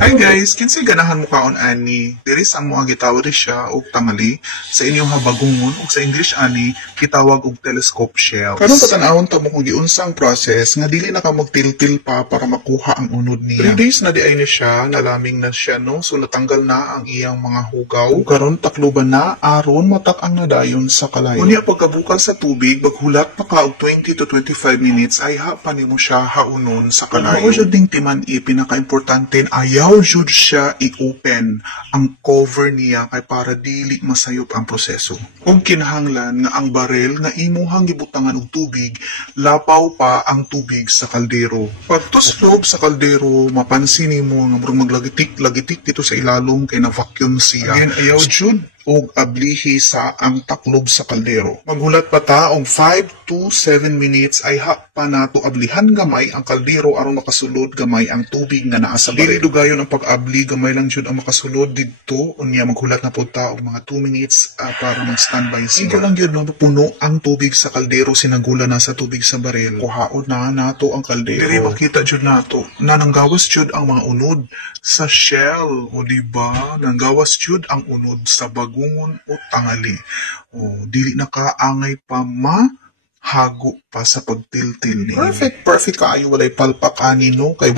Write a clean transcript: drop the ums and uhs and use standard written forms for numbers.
Hi guys, kinsay ganahan mo kaon ani? Diri sa mga gitawag siya og tangali sa inyong habagungon ug sa English ani gitawag og telescope shells. Karon patanawon ta mo kung giunsang process nga dili na ka magtiltil pa para makuha ang unod niya. 3 days na di ay ni siya, nalaming na siya no, so natanggal na ang iyang mga hugaw. Ug karon takluban na aron matak ang nadayon sa kalayo. Unya pagkabukal sa tubig, maghulat pa ka og 20 to 25 minutes ay pa nimo siya haunon sa kalayo. Mao jud ding timan pinaka-importante, ayaw jud siya i-open ang cover niya kay para dili masayop ang proseso. Kung kinahanglan nga ang barel nga imuhang gibutangan og tubig, lapaw pa ang tubig sa kaldero. Pagtuslob sa kaldero, mapansin nimo nga murag maglagitik dito sa ilalom kay na vacuum siya. Again, ayaw jud og ablihi sa ang taklob sa kaldero. Maghulat pa ta og 5 to 7 minutes ay pa nato ablihan gamay ang kaldero aron makasulod gamay ang tubig nga naa sa baril. Dili dugayon ang pag-abli, gamay lang jud ang makasulod didto. Unya maghulat na pud ta og mga 2 minutes para mag-standby siya. Ikaw lang jud mapuno ang tubig sa kaldero sinagula na sa tubig sa baril. Kuhaon na nato ang kaldero. Dili makita jud nato na nanggawas jud ang mga unod sa shell, o diba? Nanggawas jud ang unod sa bagungon o tangali. O dili na kaangay pa hago pa sa pagtiltil niya. Perfect kaayo walay palpak ani no kay